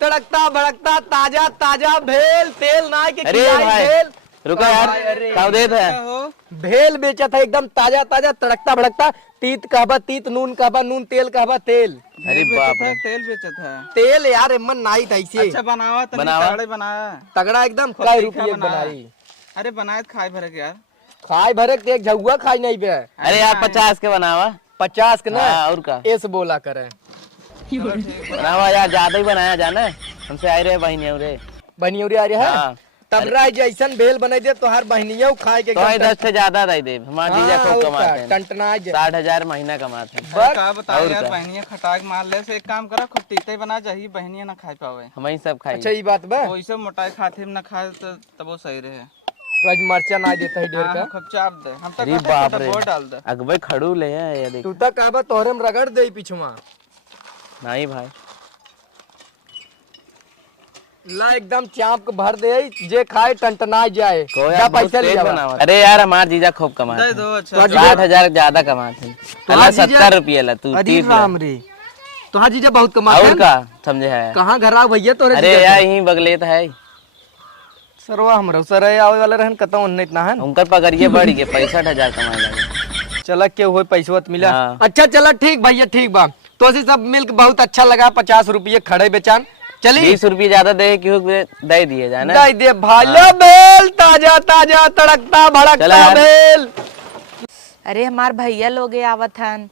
तड़कता भड़कता ताजा ताजा भेल तेल ना के अरे भाई भेल रुको यार का देत है भेल बेचा था एकदम ताजा ताजा तड़कता भड़कता तीत कहबा तीत नून कहबा नून तेल कहबा तेल। अरे बाप रे तेल बेचा था तेल यार एमन नाई ऐसे अच्छा बनावा बनाया तगड़ा एकदम काय रुपये बनाई। अरे बनाए खाए भरे यार खाए भरे एक झुआ खाई नहीं बे। अरे यार 50 के बनावा 50 के ना और का ऐस बोला करे बनावा यार ज्यादा ही बनाया जाना हमसे आए रहे बहनियों रे बनियोरी आ रही है तब राय जैसन भेल बना दे तो हर बहनियों खाए के तो 10 से ज्यादा दे दे हमार जीजा खूब कमाते हैं टंटना 60,000 महीना कमाते हैं। का बता यार बहनियां खटाक मार ले से एक काम करा खुद तीते बना चाहिए बहनियां ना खाए पावे हम ही सब खाई। अच्छा ये बात बा कोई से मोटाई खाते ना खाए तो तब वो सही रहे राज मरचा ना देता है ढेर का खूब चाप दे हम अरे तक बाप रे वो डाल दे अगबे खड़ू ले है ये देख तू तक कहबा तोहरे में रगड़ दे पिछवा नहीं भाई ला एकदम चाप के भर दे जे खाए टंटना जाए कोया पैसा ले जावा। अरे यार हमार जीजा खूब कमाते दे हैं दो अच्छा 60,000 ज्यादा कमाते हैं अल्लाह 70 रुपये ला तू अरे राम रे तो हाँ जीजा बहुत कमाते और हैं का समझे है कहाँ घर आ भैया तोरे अरे यार यही बगलेत है सरवा हमरो सर आवे वाला रहन कतौ नहीं इतना है उनकर पकड़िए बढ़ गए 65,000 कमाए लगे चला के हुए पैसा मिला हाँ। अच्छा चला ठीक भैया ठीक बा तो सब मिलकर बहुत अच्छा लगा 50 रुपये खड़े बेचान चली 20 रुपये ज्यादा दे क्यों दे दिए जाना दे दे भालो बेल ताजा ताजा तड़कता भड़कता बेल। अरे हमार भैया लोग आवत हन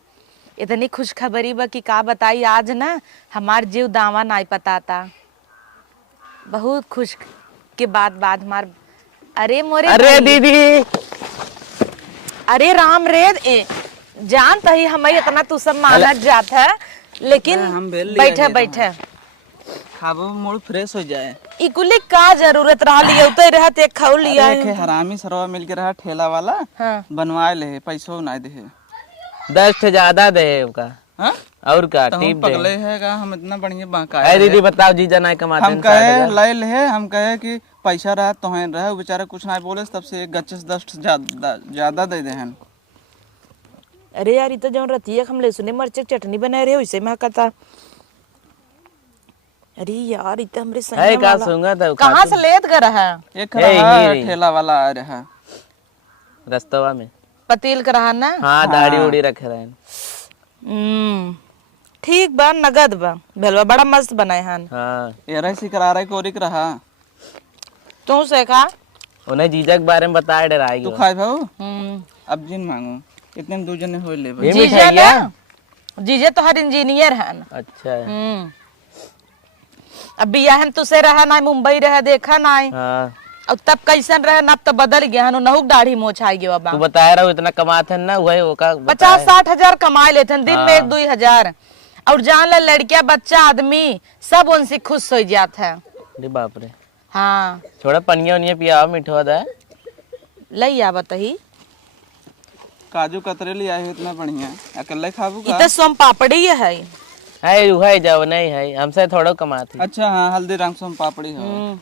इतनी खुशखबरी बा कि का बताई आज ना हमार जीव दावा नहीं पताता बहुत खुश के बाद हमार अरे मोरे अरे दीदी अरे राम रे जान तही हमें इतना तू सब मानत जात है लेकिन हम भेल लिया बैठे है बैठे खाबो मूड फ्रेश हो जाए इकुली का जरूरत रहा लिया उतर रहा ते खाऊ लिया अरे हरामी सरवा मिल के रहा ठेला वाला हाँ। बनवाए ले पैसो नहीं दे 10 से ज्यादा दे का हाँ? और का तो टिप हम दे पगले है का हम इतना बढ़िया बांका अरे दीदी बताओ जीजा नहीं कमाते हम कहे ले ले हम कहे कि पैसा रहा तो है रहे बेचारा कुछ नहीं बोले तब से एक गच्चे से 10 ज्यादा दे दे हन। अरे यार इतना जो रतिया हम ले सुने मरचे चटनी बनाए रहे वैसे में कहता अरे यार इतना हमरे है का सूंगा था कहाँ से लेत कर रहा एक रहा ठेला वाला आ रहा रस्तवा में पतील कर रहा ना हाँ दाढ़ी उड़ी रखे रहे ठीक बा नगद बा भेलवा बड़ा मस्त बनाए हन हाँ ये रही करा रहा कोरिक रहा तू से खा उन्हें जीजा के बारे में बताए डराई तू खाए भाऊ अब जिन मांगू इतने में 2 जने हो ले भाई। जीजा ना जीजा तो हर इंजीनियर हन अच्छा है। अब बियाहन तुसे रहा ना मुंबई रहा देखा ना हाँ अब तब कैसन रहे ना अब तो बदल गया हन नहुक दाढ़ी मोछ आई गया बाबा तू बताया रहा इतना कमाते हैं ना वही वो का 50-60 हजार कमा लेते हैं दिन में 1-2 हजार और जान ला लड़किया बच्चा आदमी सब उनसे खुश हो जाता है। अरे बाप रे हाँ थोड़ा पनिया उनिया पिया मिठवा दा लई आ बताही काजू कतरे ले आए इतना बढ़िया अकेले खाबू का इतना सोम पापड़ी है है जाओ नहीं है हमसे थोड़ा कमाते अच्छा हाँ हल्दी रंग सोम पापड़ी हो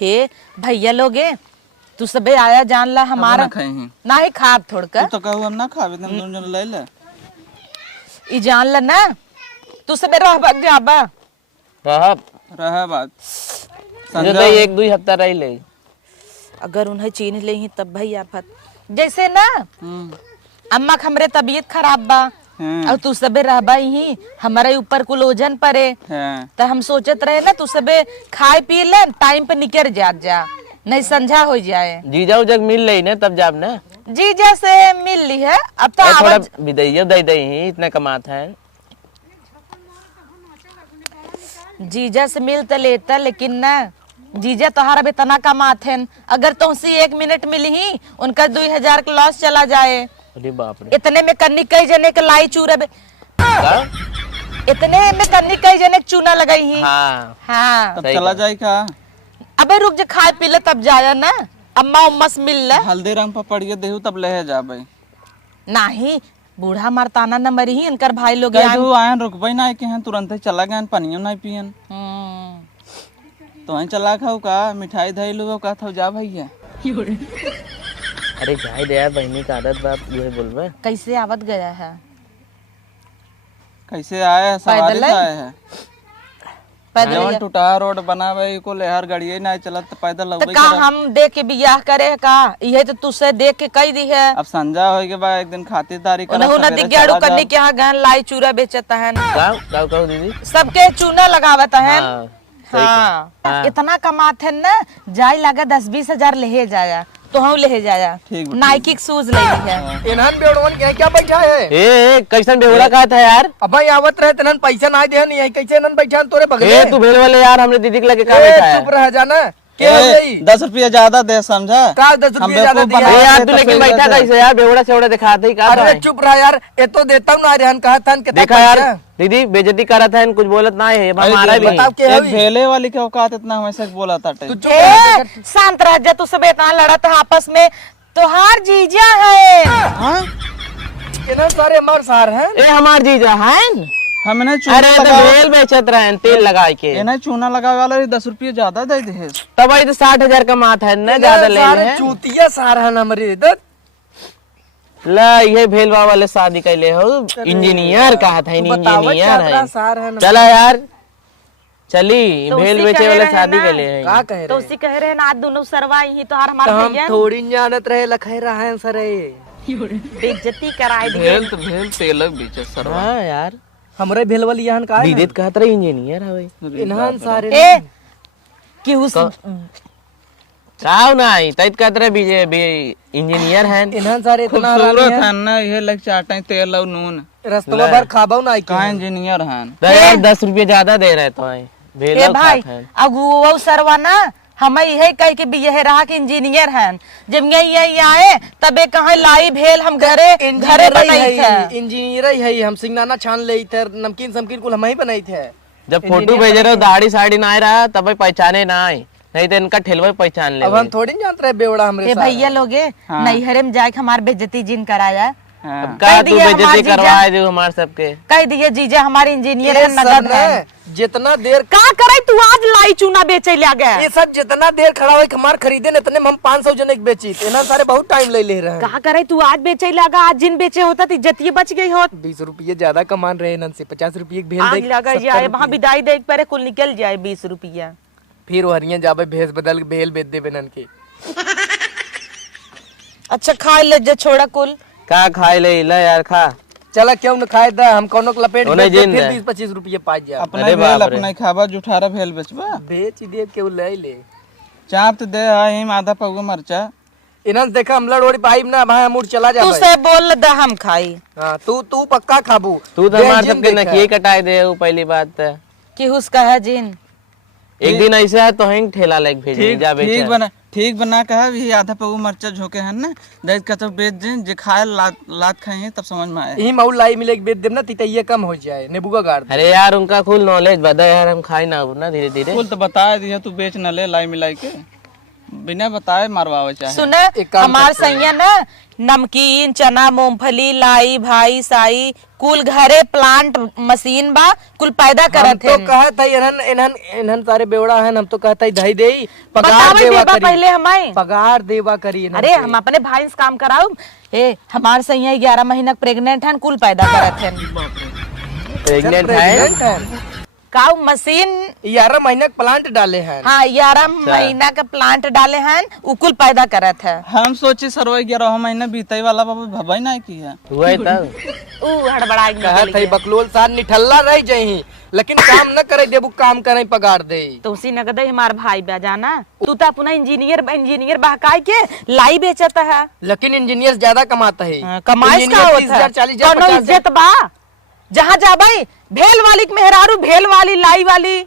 हे भैया लोगे तू सबे आया जान ला हमारा खाए हैं ना ही खाब थोड़कर तो कहू हम ना खावे तुम 2 जने ले ले ई जान ला ना तू सबे रह बग जाबा रहा बात जो तो 1-2 हफ्ता रह ले अगर उन्हें चीन ले ही तब भैया फत जैसे ना अम्मा हमरे तबीयत खराब बा और तू सबे रहबा ही हमारे ऊपर कुल ओझन परे तो हम सोचत रहे ना तू सबे खाए पी ले टाइम पे निकल जा नहीं संझा हो जाए जीजा जग मिल रही ना तब जाब ना जीजा से मिल ली है अब तो थोड़ा विदैया दे दे ही इतना कमाता है जीजा से मिल तो लेता लेकिन ना जीजा तोहारा भी तना कमाते हैं अगर तुमसे 1 मिनट मिली ही उनका 2000 का लॉस चला जाए। अरे बाप रे इतने में कन्नी कई जने के लाई चूरा इतने में कन्नी कई जने चूना लगाई ही हाँ तब चला जाए का अबे रुक जा खाए पी ले तब जाया ना अम्मा उम्मा से मिल ले हल्दी रंग पपड़िया देहू तब ले जा भाई नहीं बूढ़ा मरताना न मरी ही इनकर भाई लोग आयन रुकबई ना के हैं तुरंत चला गए पानियो नहीं पियन तो वहीं चला खाऊ का मिठाई धई लो का था जा भैया अरे जाए दे यार बहनी का आदत बाप ये बोलबे कैसे आवत गया है कैसे आया सवारी से आया है पैदल जवन ही। टूटा रोड बना भाई को लेहर गाड़िए ना चलत तो पैदल तो लगबे का करत। हम देख के बियाह करे का ये तो तुझसे देख के कही दी है। अब संजा होए के बाद एक दिन खातिरदारी करत उन्हें सवेरे नदी गेड़ू चला करने जाओ। के यहाँ गहन लाई चूरा बेचता है गाँव दीदी सबके चूना लगावता है। हाँ, हाँ इतना कमाते हैं ना जाय लगा 10-20 हजार ले जाया तो हम ले जाया ठीक बा, नाइकी के शूज ले है। इन्हन बेवड़वन के क्या बैठा है? ए कैसन बेहुड़ा कहा था यार? अब भाई आवत रहे तनन पैसा ना दे नहीं है, कैसे इन्हन बैठा तोरे बगले? ए तू भेल वाले यार हमने दीदी के लगे का ए, बैठा है? चुप रह जाना। ए, क्या हो गई? 10 रुपया ज्यादा दे समझा। का 10 हम रुपये ज्यादा बेवकूफ दिया? ए बना- यार तू लेकिन तो बैठा सही कैसे यार? बेहुड़ा से दिखाते ही का अरे चुप रहा यार, ये तो देता हूँ ना रेहन कहा था कितना देखा यार पैसा? दीदी बेइज्जती करा था कुछ बोलत ना है हमारा भी बताओ के एक हवी? भेले वाली के औकात इतना हमेशा बोला था तू चुप रह ए, शांत रह जा, तू सब इतना लड़त है आपस में, तोहार जीजा है। हाँ इन्हन सारे हमार सार हैं। ए हमार जीजा है हमने अरे चूना तो लगा भेल बेचत रहे तेल लगा के इन्हें चूना लगा वाला 10 रुपया ज्यादा दे दे। तब आई तो 60,000 का माथ है ना ज्यादा ले सारे ले चूतिया सार हैं हमारे इधर। ला ये भेलवा वाले शादी कैले हो इंजीनियर कहा था तू बतावत इंजीनियर चादरा है सार हैं ना। चला यार चली तो भेल उसी बेचे कहे वाले रहे शादी ना। के लिए का कह तो रहे? उसी कह रहे ना आज दोनों सरवा ही तो हमार तो हम भैया थोड़ी न जानत रहे लखेरा हैं सरे। बेइज्जती कराए दी। भेल तो भेल तेल बेचे सर। हाँ यार हमरे भेलवली यहाँ का है दीदी तो कहत रहे इंजीनियर है भाई इन्हन सारे ए कि उस काव नहीं तैत कहत रहे बीजे इंजीनियर है इन्हन सारे इतना हरामी खूबसूरत हैं। है ना ये लग चाटे तेल और नून रस्तवा भर खाबाऊ ना कहाँ इंजीनियर हैं। तो यार 10 रुपये ज्यादा दे रहे तो ए भेल भाई अगुआ सरवा ना हमें यही कह के भी यह रहा कि इंजीनियर हैं। जब यही आए तबे कहा लाई भेल हम घरे बनाई थे। इंजीनियर है हम सिंगनाना छान ले थे नमकीन समकीन कुल हम ही बनाई थे। जब फोटो भेजे रहे दाढ़ी साड़ी ना रहा तब पहचाने ना आए नहीं तो इनका ठेलवा पहचान ले अब हम थोड़ी नहीं जानते रहे बेवड़ा हमरे ए भैया लोगे नैहरे में जाके हमार बेइज्जती जिन कराया हाँ। का कह तू दिया बेइज्जती हमार करवा दे हमारे सबके कह दिए जीजा हमारे इंजीनियर ये है सब नगद ना है। जितना देर का करे तू आज लाई चूना बेचे लगे ये सब जितना देर खड़ा हुआ हमार खरीदे न इतने में हम 500 जने के बेची इतना सारे बहुत टाइम ले रहे हैं। का करे तू आज बेचे लगा आज जिन बेचे होता तो इज्जत बच गई होत 20 रुपये ज्यादा कमान रहे इन्हन से 50 रुपये भेज आग दे लगा जाए वहाँ विदाई दे पहले कुल निकल जाए 20 रुपया। फिर हरिया जाबे भेज बदल के भेल बेच दे बेनन के। अच्छा खा ले जो छोड़ा कुल का खाए ले ला यार खा चला क्यों न खाए दा हम कोनो के लपेट उन्हें बेच दे, जिन फिर दे। 20-25 रुपये पाई जा अपना अरे भेल बाप रे। अपना खाबा जुठारा भेल बेचबा बेच दे के ले ले चाप तो दे आई आधा पौवा मरचा। इन्हन देखा हम लड़ ओड़ी पाइब ना भाई अमूर चला जा तू भाई। से बोल द हम खाई हाँ तू पक्का खाबू तू तो हमारे सबके नकिए कटाए दे वो पहली बात है। कि उसका है जिन एक दिन ऐसे है तो हैं ठेला लाइक भेज जा बेचे ठीक बना कहा भी आधा पौवा मरचा झोके हैं ना देख के तो बेच दें जे खाए लात खाए हैं तब समझ में आए। यही माउल लाई मिले बेच देम ना तितैया कम हो जाए नेबुगा गाड़ दे। अरे यार उनका खुल नॉलेज बदा यार हम खाए ना ना धीरे धीरे कुल तो बता दिया तू बेच न ले लाई मिलाई के बिना बताए मारवावे चाहे। सुना एक काम हमार करते हैं। सैया ना नमकीन चना मूंगफली लाई भाई साई कुल घरे प्लांट मशीन बा कुल पैदा हम करत तो है। कहत है इन्हन इन्हन इन्हन सारे बेवड़ा हैं हम तो कहत है धई देई पगार बतावे देवा देबा करी पहले हमें। पगार देवा करी इन्हन अरे से। हम अपने भाई से काम कराऊ ए हमार सैया 11 महीना प्रेग्नेंट है कुल पैदा करत है। प्रेग्नेंट है प्रेग्नेंट है काऊ मशीन 11 महीना के प्लांट डाले हैं। हाँ 11 महीना का प्लांट डाले हैं उकुल पैदा करत है। हम सोचे सरवा 11 महीना बीते वाला बाबा भबाई ना किया हुआ तब हड़बड़ा कहत है बकलोल सार निठल्ला रह जही लेकिन काम न करे देबू काम करे पगार दे। तो उसी नगद हमार भाई बा जाना तू तो अपना इंजीनियर बहकाई के लाई बेचता है। लेकिन इंजीनियर ज्यादा कमाता है। कमाई का इंजीनियर 30,000 होता है 40,000 कोनो 50,000 इज्जत बा जहाँ जा भाई भेल वाली के मेहरारू भेल वाली लाई वाली।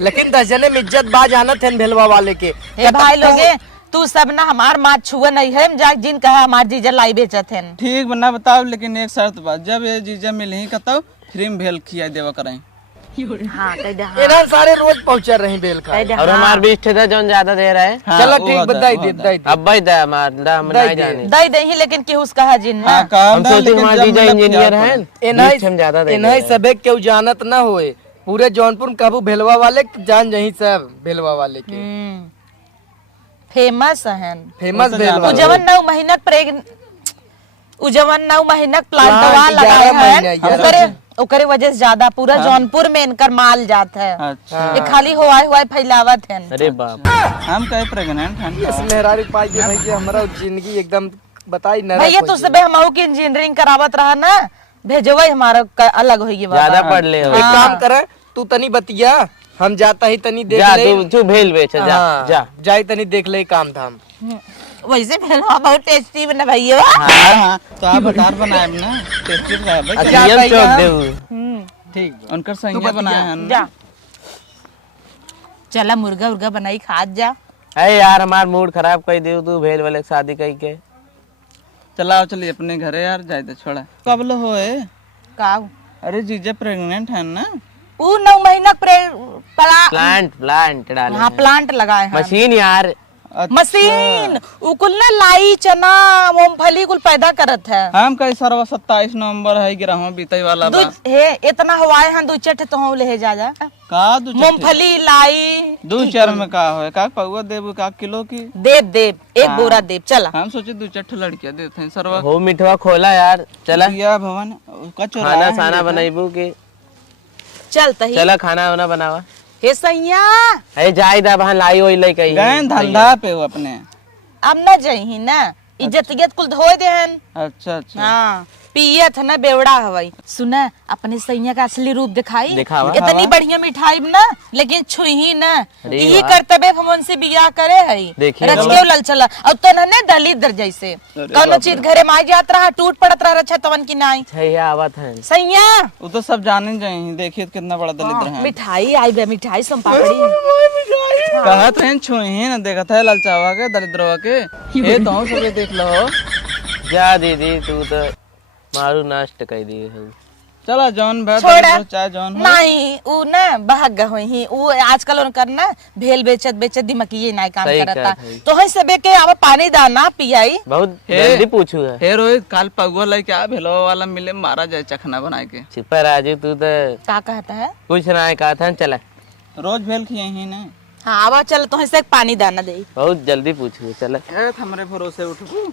लेकिन 10 जने में इज्जत बा जानत है भेलवा वाले के। ए भाई लोगे तू सब ना हमार माँ छुआ नहीं है जा जिन कहा हमार जीजा लाई बेचत है। ठीक बना बताओ लेकिन एक शर्त बा जब ये जीजा मिल ही कतौ फ्री में भेल खिया देवा करें। हाँ कह दे हाँ इन्हन सारे रोज पहुंचा रहे बेल खा। कह दे और हाँ। हमार 20 ठेका जौन ज्यादा दे रहा है हाँ, चलो वो ठीक होता, बताई वो दे होता। बताई दे। अब भाई दा हमार दा हम नहीं जाने दई दही लेकिन केहू से कहा जिन ना हाँ, काम हम ना, सोचे लेकिन हमार जब जीजा मतलब इंजीनियर खिया हैं पड़े। 20 हम ज्यादा दे इन्हें सबे केहू जानत ना होए पूरे जौनपुर में कहबू भेलवा वाले के जान जही सब भेलवा वाले के फेमस है। फेमस तो भेलवा उ जवन 9 महीना प्लांटवा प्लांट लगाए 11 हैं महीना, ओकरे ओकरे वजह से ज्यादा पूरा जौनपुर में इनकर माल जात है। अच्छा ये खाली हवाई हवाई फैलावत है। अरे बाप हम कहे प्रेग्नेंट हैं इस मेहरारू पाई के भैया हमारा जिंदगी एकदम बताई नरक भैया हो तू गई। सबे हमहू की इंजीनियरिंग करावत रहा ना, भेजवे हमारा अलग होगी बाबा। ज्यादा पढ़ ले हो एक काम करे तू तनी बतिया, हम जाता ही तनी देख जा ले। तू भेल बेच जा हाँ, जा जाई तनी देख ले काम धाम। वैसे भेलवा बहुत टेस्टी बना भैया। हाँ तो आप बटार बनाए ना टेस्टी रहा भाई। जा नियम भैया। चौक देऊ ठीक बा। उनकर संज्ञा बनाए हैं ना। जा चला मुर्गा उर्गा बनाई खात जा। अरे यार हमार मूड खराब कर दे तू भेल वाले के शादी कई के। चलाओ चलिए अपने घरे यार जाए तो छोड़ा कब लो होए। का अरे जीजा प्रेग्नेंट है ना। ऊ 9 महीना प्लांट डाले हाँ प्लांट लगाए हैं। मशीन यार मशीन उ कुल ना लाई चना मूंगफली कुल पैदा करत है। हम कई सरवा 27 नवंबर है गिरह बीते वाला बा। हे इतना हवाए हैं दो चट तो हम ले जा जा का दू मूंगफली लाई दू चार में का होए का पौवा देबू का किलो की। देव एक बोरा देव चला। हम सोचे दू चट्ठ लड़कियां देते हैं सरवा। हो मिठवा खोला यार चला या भवन का चोरा खाना साना बनाइबू के चल तही चला खाना वाना बनावा। हे सैया अरे जाई दा बहन लाई ओई लई कही गए धंधा पे हो अपने। अब न जही ना इज्जत कुल धोए देहन। अच्छा अच्छा हाँ पियत है ना बेवड़ा हवाई। सुना अपने सैया का असली रूप दिखाई। दिखावा। इतनी बढ़िया मिठाई ना लेकिन छुही ना अरे यही वाह। कर्तव्य हम से बियाह करे है। देखिए रच के लल चला अब तो न दलित जैसे कौनो चीज घरे माई जात रहा टूट पड़त रहा रक्षा तवन की नाई छैया आवत है सैया। वो तो सब जाने जाए देखिए कितना बड़ा दलित रहा। मिठाई आई बे मिठाई संपापड़ी। कहत हैं छुही ना देखत है ललचावा के दलिद्रवा के। ये तो सबे देख लो। जा दीदी तू तो मारू नष्ट कर दी है। चला जौन भाई छोड़ा। चाहे जौन हो। नहीं ऊ ना भाग गई ऊ आजकल उनकर ना भेल बेचत दिमकिए ना काम सही करता कहत हई। तो है सबे के अब पानी दाना पियाई। बहुत हे। जल्दी पूछू है हे रोहित काल पगुआ लाई क्या भेलो वाला मिले मारा जाए चखना बना के। छिपा राजू तू तो का कहता है। कुछ ना है कहा था चला रोज भेल खिए ही ना। हाँ अब चल तो से पानी दाना दे। बहुत जल्दी पूछू चला हमरे भरोसे उठू